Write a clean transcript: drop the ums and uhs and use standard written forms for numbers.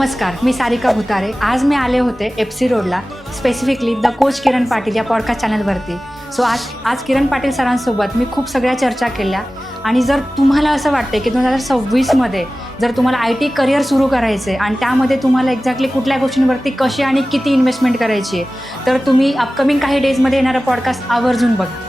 नमस्कार, मी सारिका भुतारे. आज मी आले होते FC रोडला, specifically the coach Kiran Patil या पॉडकास्ट चॅनलवरती. सो आज किरण पाटील सरांसोबत मी खूप सगळ्या चर्चा केल्या. आणि जर तुम्हाला असं वाटतं की 2026मध्ये जर तुम्हाला IT करिअर सुरू करायचं आहे आणि त्यामध्ये तुम्हाला एक्झॅक्टली कुठल्या गोष्टींवरती कशी आणि किती इन्व्हेस्टमेंट करायची आहे, तर तुम्ही अपकमिंग काही डेजमध्ये येणारा पॉडकास्ट आवर्जून बघा.